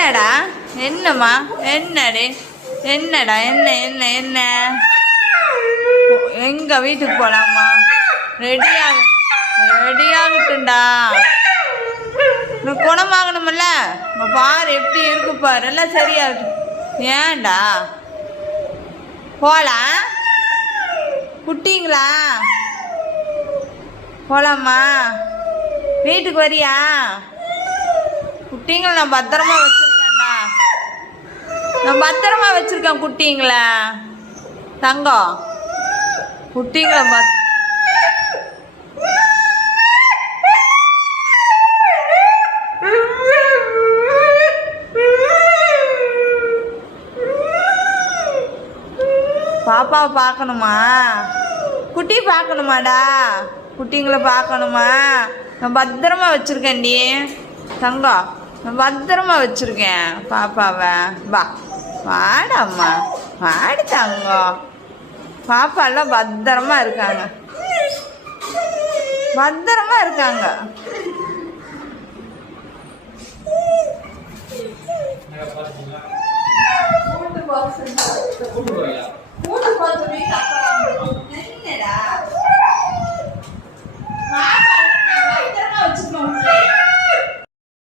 என்னடா என்னம்மா என்னடே என்னடா என்ன என்ன என்ன எங்க வீட்டுக்கு போலாமா? ரெடியாகட்டும்டா. குணமாகணும்ல. பாரு எப்படி இருக்கு பாரு. எல்லாம் சரியாகட்டும். ஏன்டா போலாம்? குட்டிங்களா போலாமா? வீட்டுக்கு வரியா? குட்டிங்களை நான் பத்திரமா வச்சிருக்கேன்டா. நான் பத்திரமா வச்சிருக்கேன் குட்டிங்களை. தங்கம் குட்டிங்களை பாப்பாவை பார்க்கணுமா? குட்டி பார்க்கணுமாடா? குட்டிங்களை பார்க்கணுமா? நான் பத்திரமா வச்சிருக்கேன்டி தங்கம். நான் பத்திரமா வச்சிருக்கேன் பாப்பாவை. வா வாடாம்மா வாடி தங்கம். பாப்பா எல்லாம் பத்திரமா இருக்காங்க. பத்திரமா இருக்காங்க. கூட்டு பாக்ஸ்